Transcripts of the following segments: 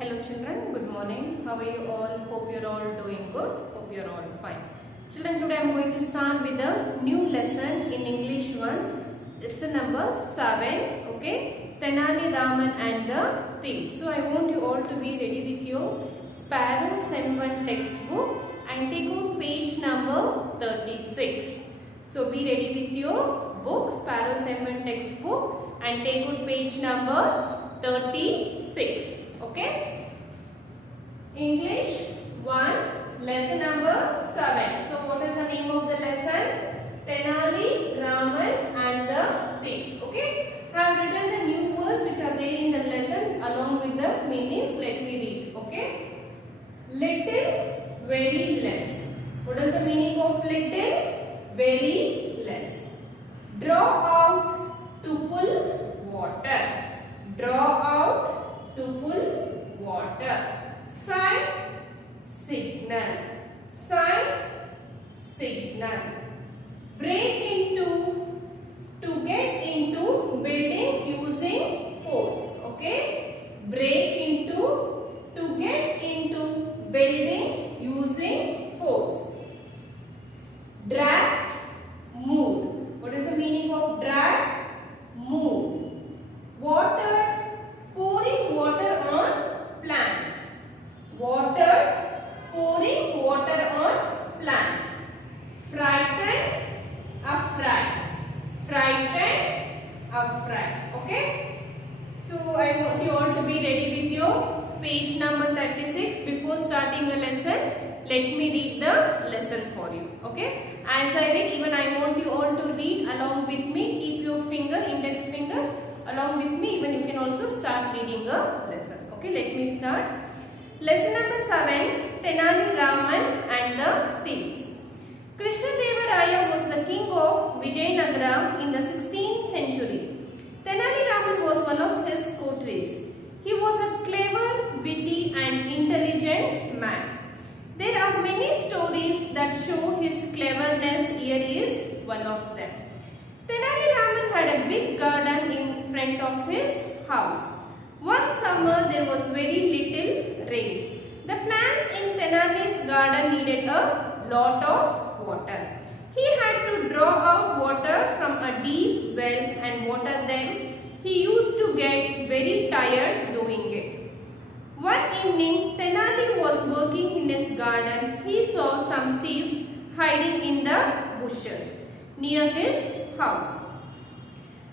Hello children, good morning. How are you all? Hope you're all doing good. Hope you're all fine. Children, today I'm going to start with a new lesson in English 1. Lesson number 7. Okay. Tenali Raman and the Thieves. So I want you all to be ready with your Sparrow Sem1 textbook and take out page number 36. So be ready with your book, Sparrow Sem1 textbook, and take out page number 36. Okay, English 1, lesson number 7. So what is the name of the lesson? Tenali, Raman and the Thieves. Okay, I have written the new words which are there in the lesson along with the meanings. Let me read. Okay, little, very less. What is the meaning of little? Very less. Draw out to pull water. Draw out to pull water. Sign, signal. Sign, signal. Break into, to get into buildings using force. Okay? Break into, to get into buildings using force. Drag, move. What is the meaning of drag? Move. Water, pouring water on plants. Water, pouring water on plants. Frighten, affright. Frighten, affright. Okay? So I want you all to be ready with your page number 36. Before starting the lesson, let me read the lesson for you. Okay? As I read, even I want you all to read along with me. Keep your finger, index finger along with me. Even you can also start reading a lesson. Okay, let me start. Lesson number 7, Tenali Raman and the Thieves. Krishnadeva was the king of Vijayanagara in the 16th century. Tenali Raman was one of his courtiers. He was a clever, witty and intelligent man. There are many stories that show his cleverness. Here is one of them. Tenali Raman had a big garden in front of his house. One summer there was very little rain. The plants in Tenali's garden needed a lot of water. He had to draw out water from a deep well and water them. He used to get very tired doing it. One evening, Tenali was working in his garden. He saw some thieves hiding in the bushes near his house.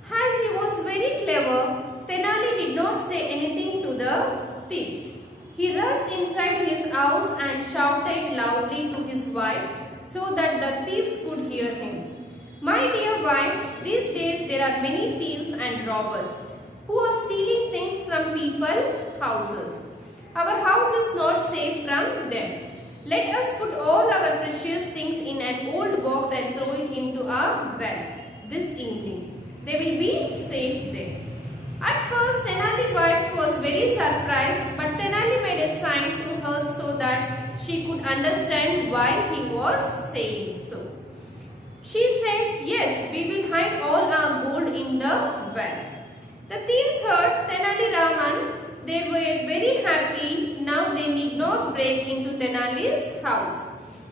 As he was very clever, Tenali did not say anything to the thieves. He rushed inside his house and shouted loudly to his wife so that the thieves could hear him. My dear wife, these days there are many thieves and robbers who are stealing things from people's houses. Our house is not safe from them. Let us put all our precious things in an old box and throw it into our well this evening. They will be safe there. At first, Tenali's wife was very surprised, but Tenali made a sign to her so that she could understand why he was saying so. She said, yes, we will hide all our gold in the well. The thieves heard Tenali Raman. They were very happy. Now they need not break into Tenali's house.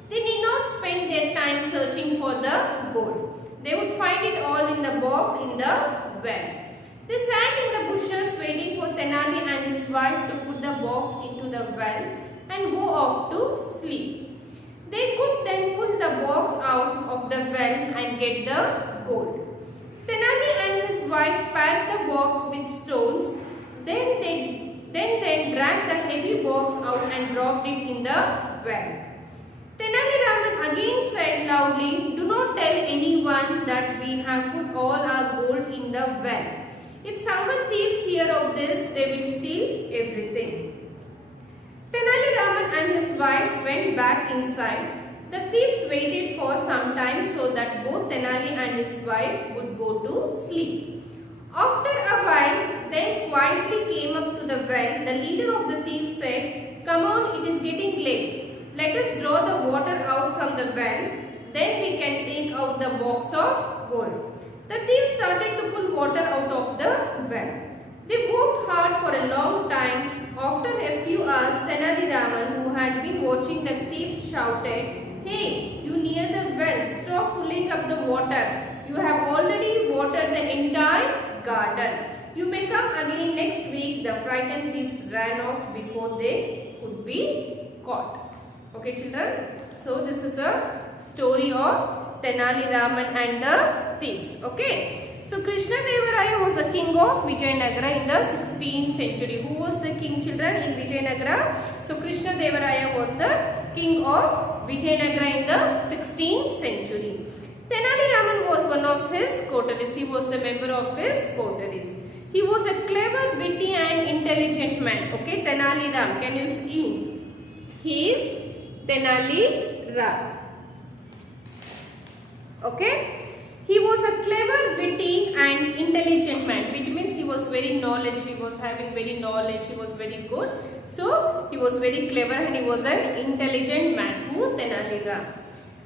They need not spend their time searching for the gold. They would find it all in the box in the well. They sat in the bushes waiting for Tenali and his wife to put the box into the well and go off to sleep. They could then pull the box out of the well and get the gold. Tenali and his wife packed the box with stones. Then they dragged the heavy box out and dropped it in the well. Tenali Raman again said loudly, do not tell anyone that we have put all our gold in the well. If someone thieves hear of this, they will steal everything. Tenali Raman and his wife went back inside. The thieves waited for some time so that both Tenali and his wife would go to sleep. After a while, then quietly came up to the well. The leader of the thieves said, come on, it is getting late. Let us draw the water out from the well. Then we can take out the box of gold. The thieves started to pull water out of the well. They worked hard for a long time. After a few hours, Tenali Raman, who had been watching the thieves, shouted, "Hey, you near the well, stop pulling up the water. You have already watered the entire garden. You may come again next week." The frightened thieves ran off before they could be caught. Okay, children. So this is a story of Tenali Raman and the thieves. Okay. So Krishna Deva Raya was the king of Vijayanagara in the 16th century. Who was the king, children, in Vijayanagara? So Krishna Deva Raya was the king of Vijayanagara in the 16th century. Tenali Raman was one of his coteries. He was the member of his coteries. He was a clever, witty and intelligent man. Okay, Tenali Ram. Can you see? He is Tenali Ram. Okay. He was a clever, witty and intelligent man. Witty means he was very knowledge. He was having very knowledge. He was very good. So he was very clever and he was an intelligent man. Who? Tenali Ram.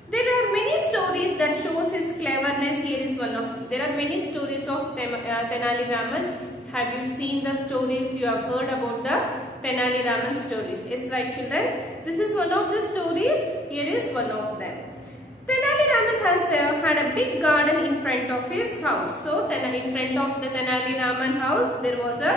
There are many stories that shows his cleverness. Here is one of them. There are many stories of Tenali Raman. Have you seen the stories? You have heard about the Tenali Raman stories. Yes, right, children. This is one of the stories. Here is one of them. Tenali Raman has had a big garden in front of his house. So, in front of the Tenali Raman house, there was a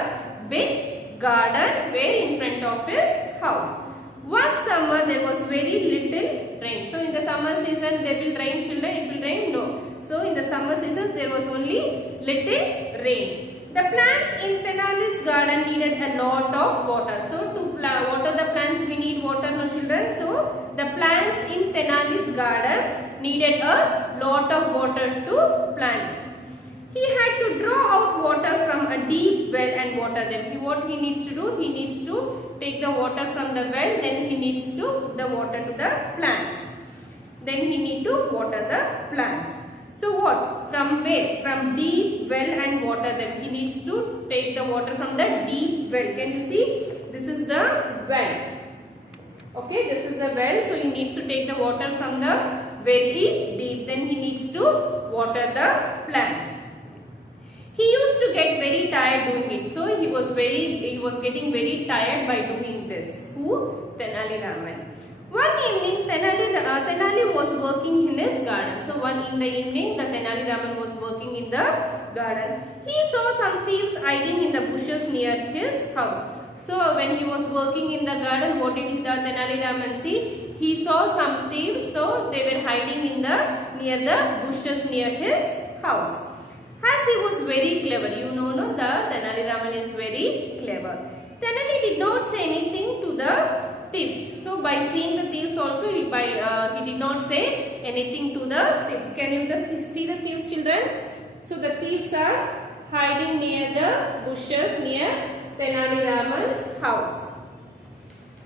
big garden where in front of his house. One summer, there was very little rain. So, in the summer season, there will rain, children. It will rain? No. So, in the summer season, there was only little rain. The plants in Tenali's garden needed a lot of water. So, to water the plants, we need water, no, children. So, the plants in Tenali's garden needed a lot of water to plants. He had to draw out water from a deep well and water them. What he needs to do? He needs to take the water from the well, then he needs to the water to the plants. Then he need to water the plants. So what? From where? From deep well and water them. He needs to take the water from the deep well. Can you see? This is the well. Okay, this is the well. So he needs to take the water from the very deep. Then he needs to water the plants. He used to get very tired doing it. So he was getting very tired by doing this. Who? Tenali Raman. One evening, Tenali was working in his garden. So one in the evening, the Tenali Raman was working in the garden. He saw some thieves hiding in the bushes near his house. So when he was working in the garden, what did the Tenali Raman see? He saw some thieves, so they were hiding in near the bushes near his house. As he was very clever, you know, no, the Tenali Raman is very clever. Tenali did not say anything to the thieves. So by seeing the thieves also, he did not say anything to the thieves. Can you see the thieves, children? So the thieves are hiding near the bushes near Tenali Raman's house.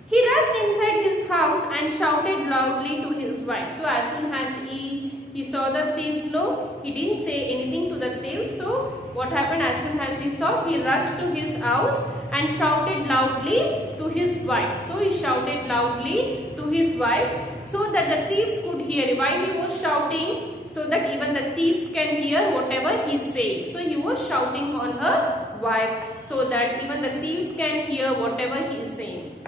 He rushed inside his house and shouted loudly to his wife. So as soon as he saw the thieves, no, he didn't say anything to the thieves. So what happened? As soon as he saw, he rushed to his house and shouted loudly to his wife. So he shouted loudly to his wife so that the thieves could hear. While he was shouting, so that even the thieves can hear whatever he said. So he was shouting on her wife so that even the thieves can hear whatever he is saying.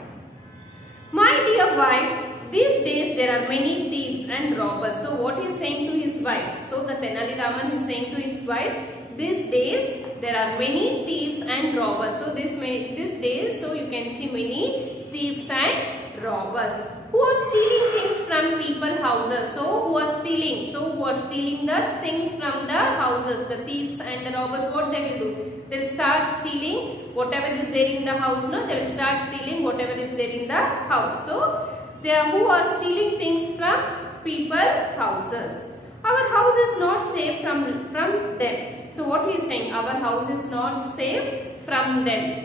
My dear wife, these days there are many thieves and robbers. So what he is saying to his wife? So the Tenali Raman is saying to his wife, these days there are many thieves and robbers. So these days, so you can see many thieves and robbers who are stealing things from people's houses. So who are stealing? So who are stealing the things from the houses? The thieves and the robbers, what they will do? They will start stealing whatever is there in the house. No, they will start stealing whatever is there in the house. So they are who are stealing things from people's houses. Our house is not safe from them. So what he is saying? Our house is not safe from them.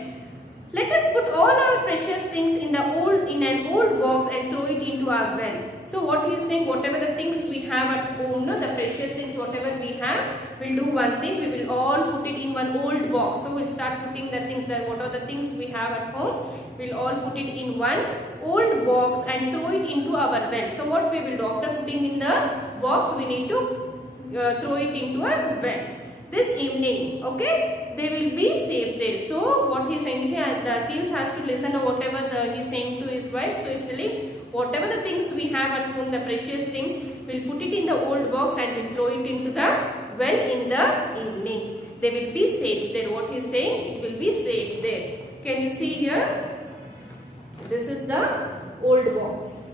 Let us put all our precious things in an old box and throw it into our well. So what he is saying, whatever the things we have at home, no, the precious things, whatever we have, we'll do one thing, we will all put it in one old box. So we'll start putting the things, that what are the things we have at home, we'll all put it in one old box and throw it into our well. So what we will do, after putting in the box, we need to throw it into a well. This evening, okay, they will be safe there. So what he is saying here, the thieves has to listen to whatever he is saying to his wife. So he is telling, whatever the things we have at home, the precious thing, we'll put it in the old box and we'll throw it into the well in the evening. They will be safe there. What he is saying, it will be safe there. Can you see here? This is the old box.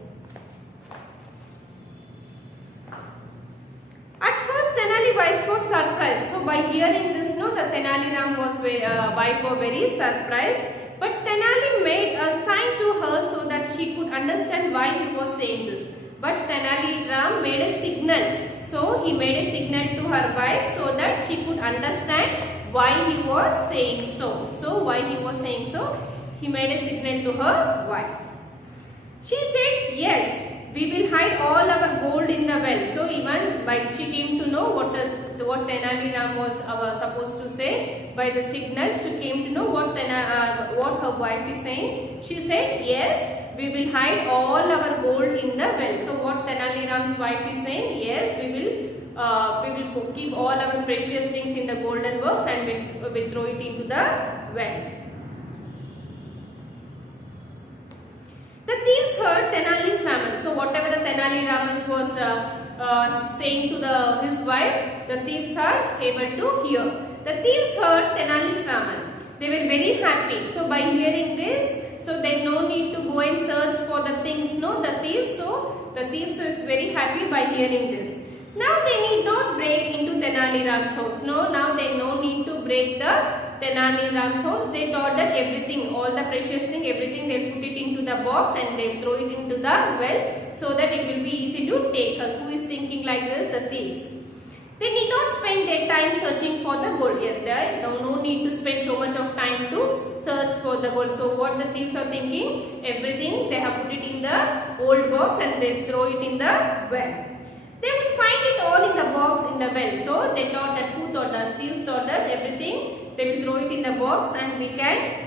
At first, Tenali wife was surprised. So by hearing this, no, the Tenali Ram wife was very surprised. But Tenali made a sign to her so that she could understand why he was saying this. But Tenali Ram made a signal. So he made a signal to her wife so that she could understand why he was saying so. So why he was saying so? He made a signal to her wife. She said, yes, we will hide all our gold in the well. So even by she came to know what Tenali Ram was supposed to say by the signal. She came to know what her wife is saying. She said, yes, we will hide all our gold in the well. So what Tenali Ram's wife is saying, yes, we will keep all our precious things in the golden box and we'll throw it into the well. The thieves heard Tenali's summons. So whatever the Tenali Raman was saying to his wife, the thieves are able to hear. The thieves heard Tenali's summon. They were very happy. So by hearing this, so they no need to go and search for the things. No, the thieves. So the thieves are very happy by hearing this. Now they need not break into Tenali Ram's house. No, now they no need to break the Tenali Ram's house. They thought that everything, all the precious thing, everything, they put it into the box and they throw it into the well so that it will be easy to take us. Who is thinking like this? The thieves. They need not spend their time searching for the gold. Yes, there no need to spend so much of time to search for the gold. So what the thieves are thinking? Everything they have put it in the old box and they throw it in the well. They would find it all in the box in the well. So they thought that the thieves thought that everything they will throw it in the box and we can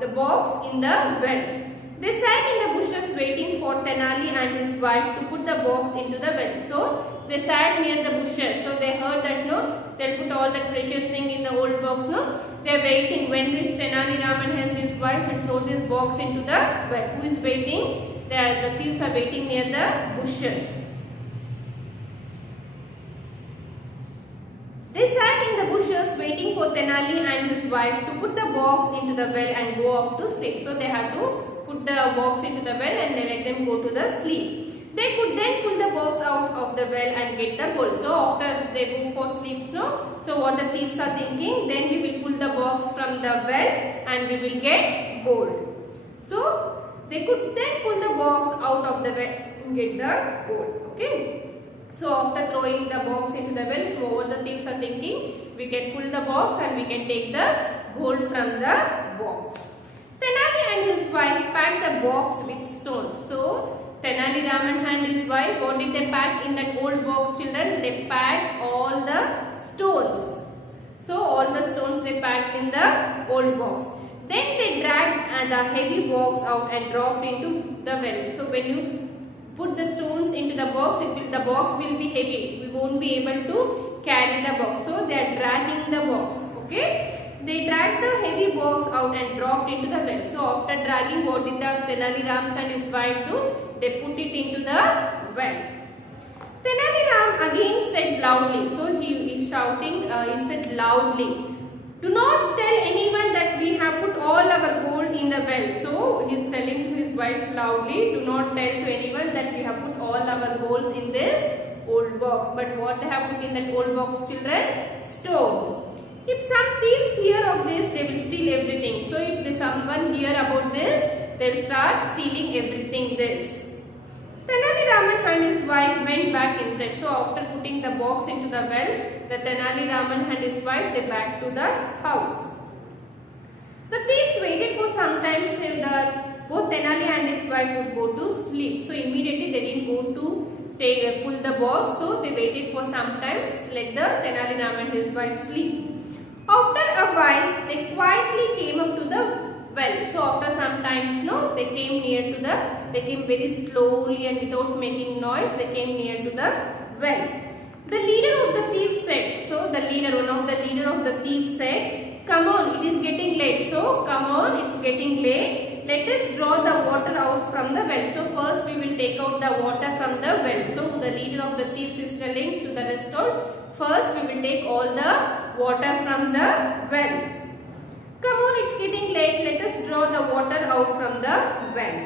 the box in the well. They sat in the bushes waiting for Tenali and his wife to put the box into the well. So they sat near the bushes. So they heard that they'll put all that precious thing in the old box. They're waiting when this Tenali Raman and his wife will throw this box into the well. Who is waiting? The thieves are waiting near the bushes. They sat in the bushes waiting for Tenali and his wife to put the box into the well and go off to sleep. So they had to put the box into the well and they let them go to the sleep. They could then pull the box out of the well and get the gold. So after they go for sleep, so what the thieves are thinking, then we will pull the box from the well and we will get gold. So they could then pull the box out of the well and get the gold. Okay. So after throwing the box into the well, so what the thieves are thinking, we can pull the box and we can take the gold from the box. Tenali and his wife packed the box with stones. So Tenali Raman and his wife, what did they pack in that old box, children? They packed all the stones. So all the stones they packed in the old box. Then they dragged the heavy box out and dropped into the well. So when you put the stones into the box, the box will be heavy. We won't be able to carry the box. So they are dragging the box. Okay. They dragged the heavy box out and dropped into the well. So after dragging, what did the Tenali Ram and his wife do? They put it into the well. Tenali Ram again said loudly. So he is shouting, he said loudly, do not tell anyone that we have put all our gold in the well. So he is telling to his wife loudly, do not tell to anyone that we have put all our gold in this old box. But what they have put in that old box, children? Stone. If some thieves hear of this, they will steal everything. So if someone hear about this, they will start stealing everything this. Tenali Raman and his wife went back inside. So after putting the box into the well, the Tenali Raman and his wife, they back to the house. The thieves waited for some time till both Tenali and his wife would go to sleep. So immediately they didn't go to pull the box. So they waited for some time, let the Tenali Raman and his wife sleep. After a while, they quietly came up to the well. So after some times, they came very slowly and without making noise, they came near to the well. The leader of the thieves said, one of the leader of the thieves said, come on, it is getting So come on, it's getting late. Let us draw the water out from the well. So first we will take out the water from the well. So the leader of the thieves is telling to the rest all, first we will take all the water from the well. Come on, it's getting late. Let us draw the water out from the well.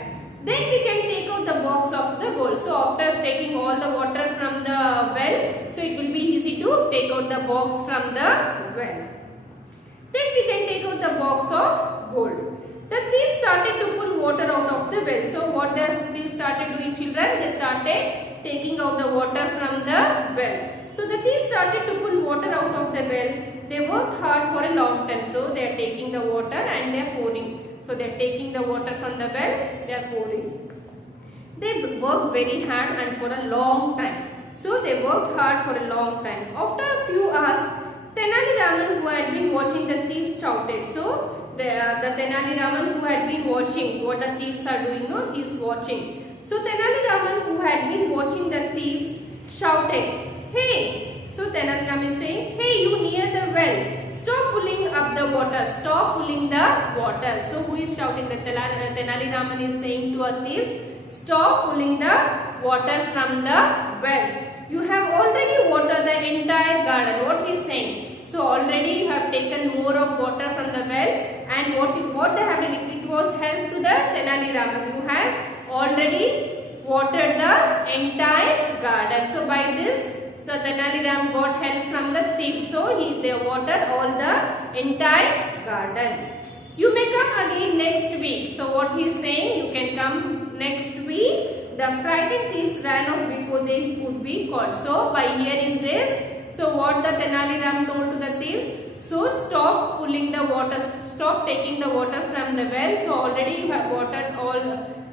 Then we can take out the box of the gold. So after taking all the water from the well, so it will be easy to take out the box from the well. Then we can take out the box of gold. The thieves started to pull water out of the well. So what the thieves started doing, children? They started taking out the water from the well. So the thieves started to pull water out of the well. They worked hard for a long time. So they are taking the water and they are pouring. So they are taking the water from the well, they are pouring. They worked very hard and for a long time. So they worked hard for a long time. After a few hours, Tenali Raman, who had been watching the thieves, shouted. So the Tenali Raman who had been watching what the thieves are doing, no, he is watching. So Tenali Raman who had been watching the thieves shouted, "Hey!" So Tenali Raman is saying, "Hey, you near the well, stop pulling up the water, stop pulling the water." So who is shouting? The Tenali Raman is saying to a thief, stop pulling the water from the well. You have already watered the entire garden. What he is saying? So already you have taken more of water from the well, and what they have done, it was help to the Tenali Raman. You have already watered the entire garden. So by this, so Tenali Raman got help from the thief. So they watered all the entire garden. You may come again next week. So what he is saying, you can come next week. The frightened thieves ran off before they could be caught. So by hearing this, so what the Tenali Raman told to the thieves, so stop pulling the water, stop taking the water from the well. So already you have watered all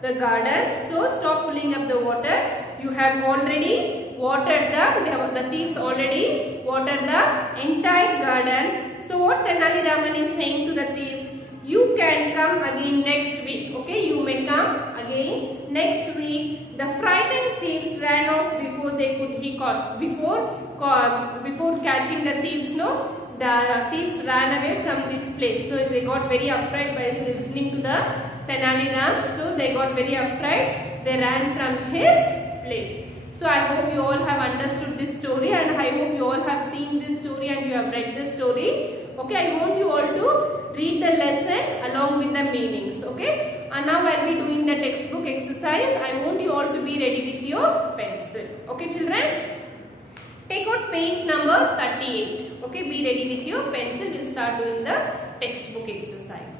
the garden. So stop pulling up the water. You have already watered the thieves already watered the entire garden. So what Tenali Raman is saying to the thieves, you can come again next week. Okay, you may come again next week. The frightened thieves ran off before they could before catching the thieves. No, the thieves ran away from this place. So they got very afraid by listening to the Tenali Raman. So they got very afraid. They ran from his place. So I hope you all have understood this story, and I hope you all have seen this story and you have read this story. Okay, I want you all to read the lesson along with the meanings. Okay, and now I will be doing the textbook exercise. I want you all to be ready with your pencil. Okay, children, take out page number 38. Okay, be ready with your pencil. We will start doing the textbook exercise.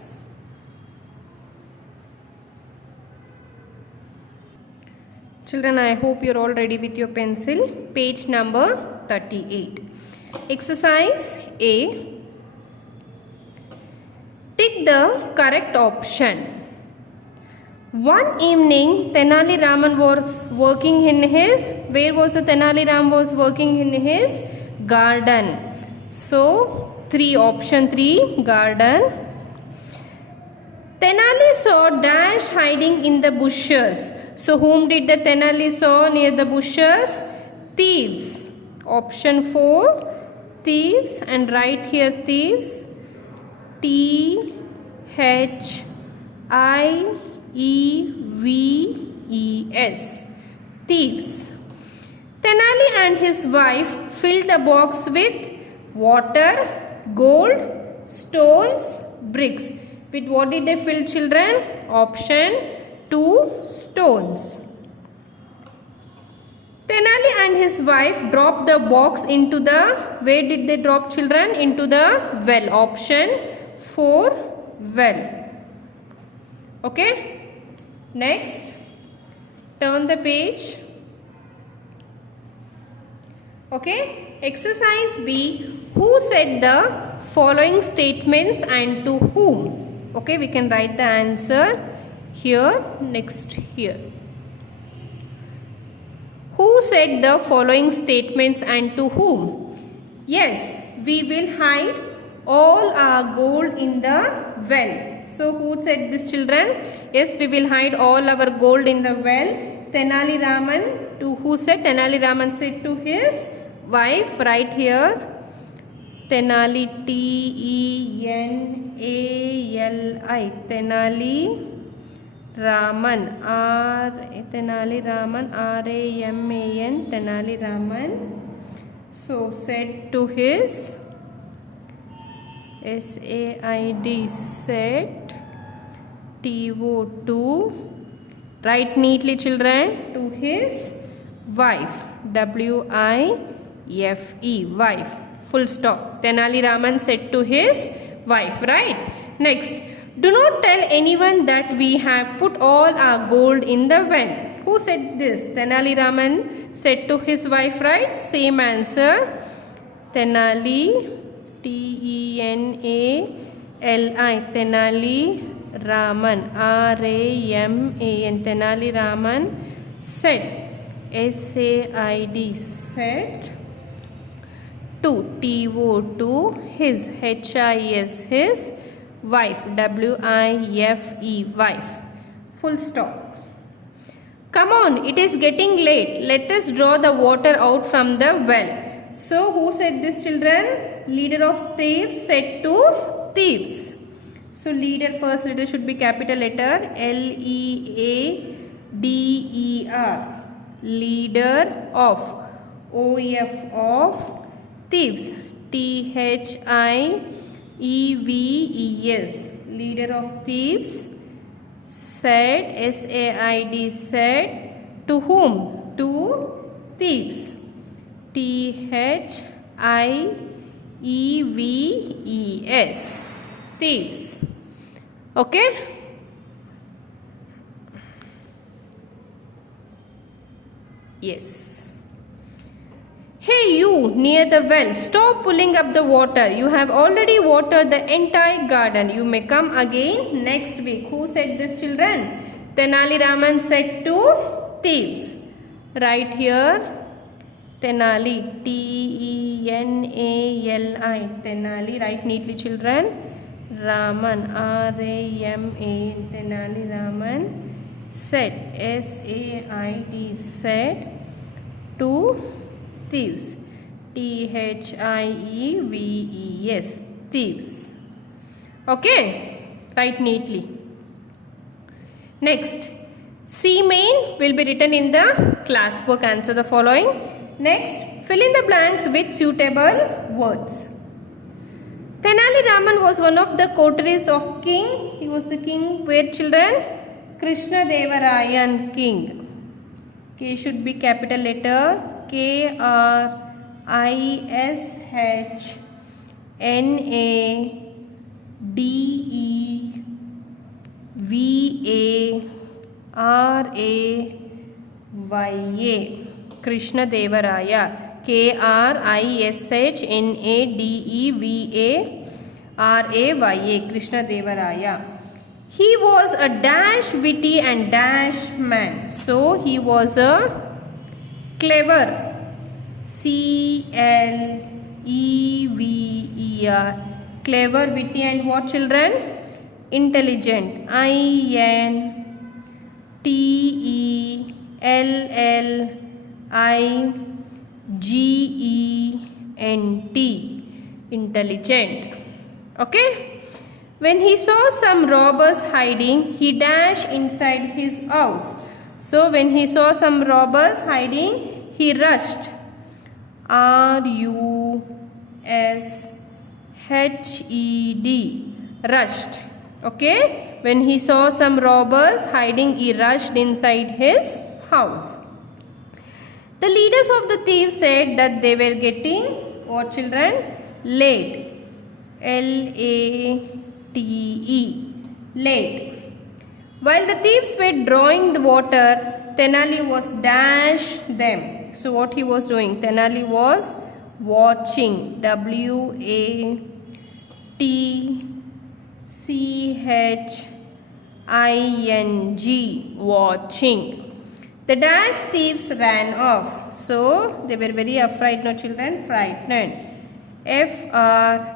Children, I hope you are all ready with your pencil. Page number 38. Exercise A. Tick the correct option. One evening, Tenali Raman was working in his, where was the Tenali Raman was working in his garden. So, option 3, garden. Tenali saw Dash hiding in the bushes. So, whom did the Tenali saw near the bushes? Thieves. Option 4, thieves, and right here thieves. T-H-I-E-V-E-S. Thieves. Tenali and his wife filled the box with water, gold, stones, bricks. With what did they fill, children? Option 2, stones. Tenali and his wife dropped the box into the, where did they drop, children? Into the well. Option 4, well. Okay. Next, turn the page. Okay. Exercise B. Who said the following statements and to whom? Okay, we can write the answer here, next here. Who said the following statements and to whom? Yes, we will hide all our gold in the well. So who said this, children? Yes, we will hide all our gold in the well. Tenali Raman, to who said? Tenali Raman said to his wife, right here. Tenali, Tenali, Tenali Raman, Tenali Raman, Raman, Tenali Raman. So said to his, SAID, said, TO2, write neatly children, to his wife, WIFE, wife, full stop. Tenali Raman said to his wife, right? Next, do not tell anyone that we have put all our gold in the well. Who said this? Tenali Raman said to his wife, right? Same answer. Tenali, TENALI, Tenali Raman, RAMAN, Tenali Raman said, SAID, said, to TO2, his, HIS, his wife, WIFE, wife, full stop. Come on, it is getting late. Let us draw the water out from the well. So, who said this, children? Leader of thieves said to thieves. So, leader, first letter should be capital letter, LEADER. Leader of, OF of thieves, THIEVES. Leader of thieves said, SAID, said, to whom? To thieves, THIEVES, thieves. Okay? Yes. Hey you, near the well, stop pulling up the water. You have already watered the entire garden. You may come again next week. Who said this, children? Tenali Raman said to thieves. Right here, Tenali, TENALI, Tenali, write neatly, children. Raman, RAMAN, Tenali Raman said, SAID, said, to thieves, THIEVES, thieves. Okay, write neatly. Next, C main will be written in the class book. Answer the following. Next, fill in the blanks with suitable words. Tenali Raman was one of the coteries of king. He was the king where, children? Krishna Devarayan king. K should be capital letter, KRISHNADEVARAYA, Krishna Devaraya, KRISHNADEVARAYA, Krishna Devaraya. He was a dash witty and dash man. So he was a clever, CLEVER, clever, witty, and what, children? Intelligent, INTELLIGENT, intelligent. Okay? When he saw some robbers hiding, he dashed inside his house. So, when he saw some robbers hiding, he rushed. RUSHED, rushed. Okay? When he saw some robbers hiding, he rushed inside his house. The leaders of the thieves said that they were getting, what, children? Late. LATE, late. While the thieves were drawing the water, Tenali was dash them. So what he was doing? Tenali was watching. WATCHING, watching. The dash thieves ran off. So they were very afraid, no, children? Frightened. FRIGHTENED.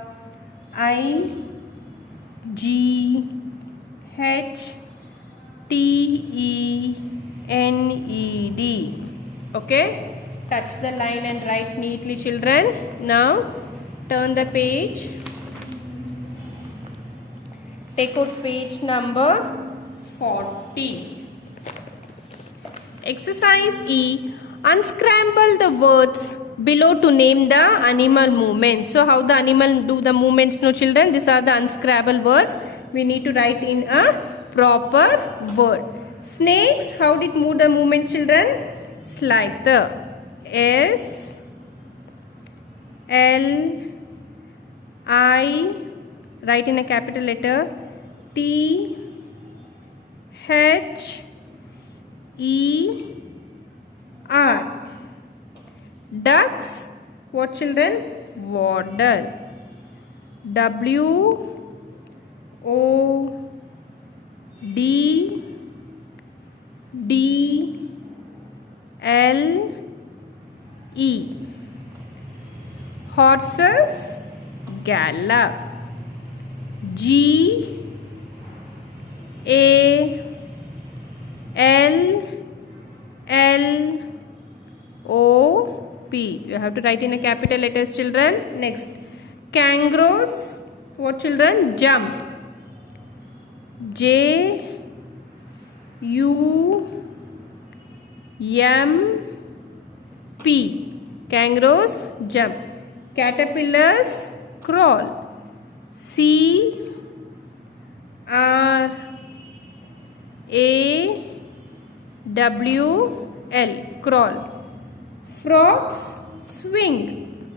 Okay? Touch the line and write neatly, children. Now, Turn the page. Take out page number 40. Exercise E. Unscramble the words below to name the animal movements. So how the animal do the movements, no children? These are the unscrambled words. We need to write in a proper word. Snakes, how did move the movement, children? It's like the S L I, write in a capital letter, T H E R. Ducks, what children? Waddle. W O D D L E. Horses, gallop. G A L L O P. You have to write in a capital letters, children. Next, kangaroos, what children? Jump. J U M P. Kangaroos jump. Caterpillars crawl. C R A W L. Crawl. Frogs swing.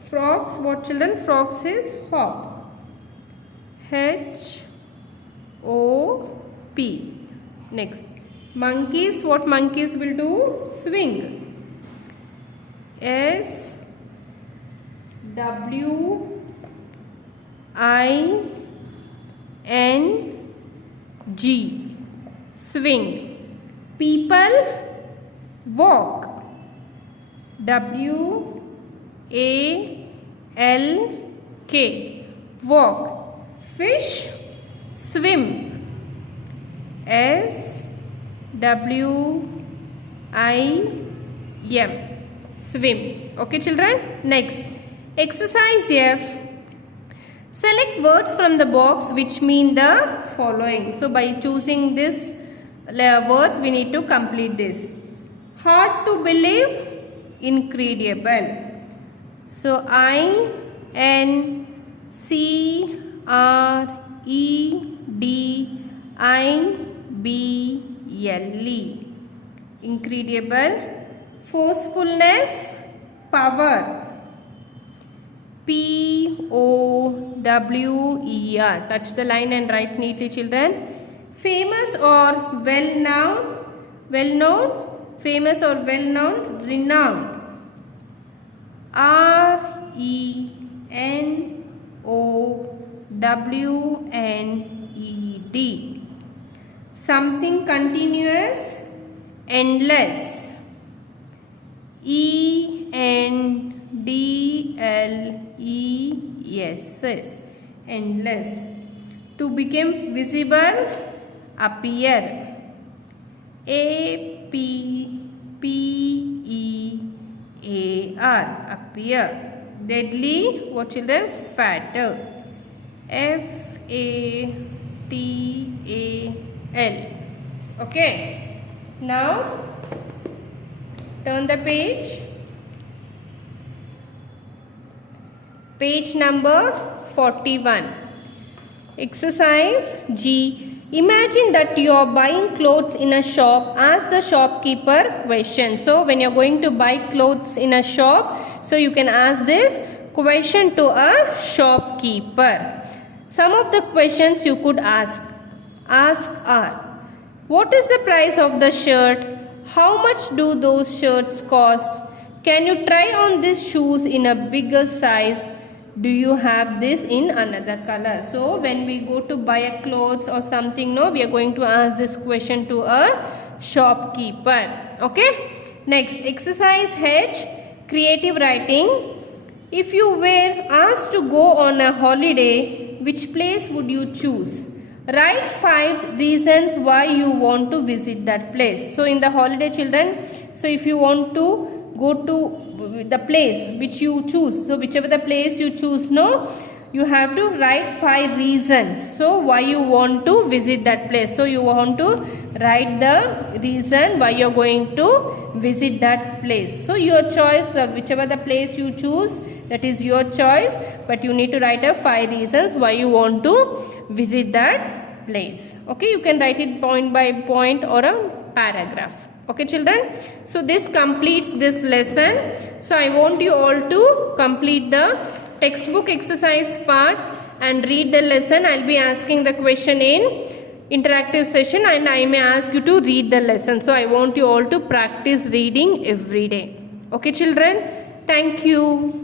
Frogs, what children? Frogs is hop. H O P. Next, monkeys, what monkeys will do? Swing. S W I N G. Swing. People walk. W A L K. Walk. Fish swim. S W I M. Swim. Okay, children. Next, exercise F. Select words from the box which mean the following. So by choosing this words, we need to complete this. Hard to believe, incredible. So I N C R E D I B L E. Incredible. Forcefulness, power. P O W E R. Touch the line and write neatly, children. Famous or well-known. Well-known. Famous or well-known. Renowned. R E N O W N E D. Something continuous. Endless. E N D L E S S. Endless. To become visible, appear. A P P E A R. Appear. Deadly, what children? Fatal. F A T A L. Okay. Now turn the page. Page number 41. Exercise G. Imagine that you are buying clothes in a shop. Ask the shopkeeper question. So when you are going to buy clothes in a shop, so you can ask this question to a shopkeeper. Some of the questions you could ask are: what is the price of the shirt? How much do those shirts cost? Can you try on these shoes in a bigger size? Do you have this in another color? So when we go to buy a clothes or something, no, we are going to ask this question to a shopkeeper. Okay. Next, exercise H, creative writing. If you were asked to go on a holiday, which place would you choose? Write 5 reasons why you want to visit that place. So in the holiday, children, so if you want to go to the place which you choose. So whichever the place you choose, no, you have to write 5 reasons. So why you want to visit that place. So you want to write the reason why you are going to visit that place. So your choice, whichever the place you choose, that is your choice, but you need to write a 5 reasons why you want to visit that place. Okay, you can write it point by point or a paragraph. Okay children, so this completes this lesson. So I want you all to complete the textbook exercise part and read the lesson. I'll be asking the question in interactive session and I may ask you to read the lesson. So I want you all to practice reading every day. Okay children, thank you.